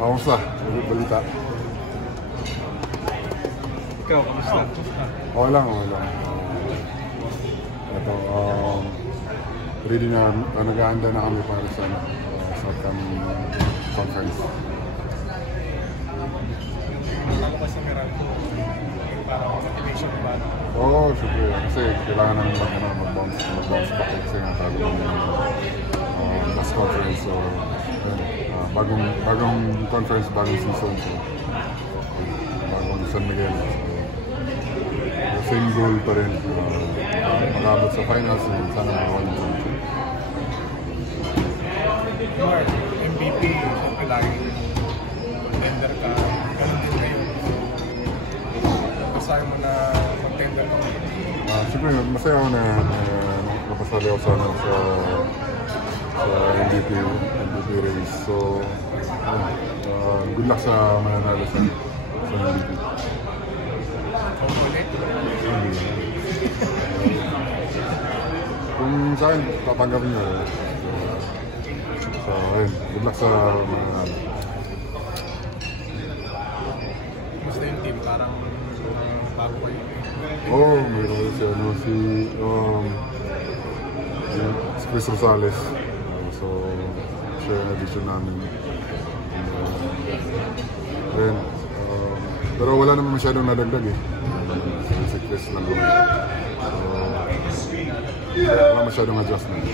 Kamusta? Balita? Ikaw, kamusta? Okay lang, okay lang. Ito, ready na, nag-aanda na kami para sa upcoming conference. Nalabas ng Meralco, parang motivation ba? Oo, syempre. Kasi kailangan namin mag-bounce back kasi nga tayo yung last conference. So, bagong conference, bagong season. So, bagong San Miguel. So, same goal pa rin. Mag-abot sa finals. Sana makawan yung championship. Mark, MVP, siyempre laging tender ka, ganun din ngayon. Masaya mo na mag-tender ka ngayon. Siyempre, masaya ako na napasali ako sa MVP race. So, good luck sa mananalo sa MVP. Ulit? Kung sa akin, tatanggapin nyo. So, ayun, good luck sa mananalo. Gusto yung team, parang bago kayo. Oo, mayroon si Chris Rosales. So, siya yung addition namin. Then, pero wala naman masyadong nadagdag eh. Si Chris lang naman. So, wala masyadong adjustment.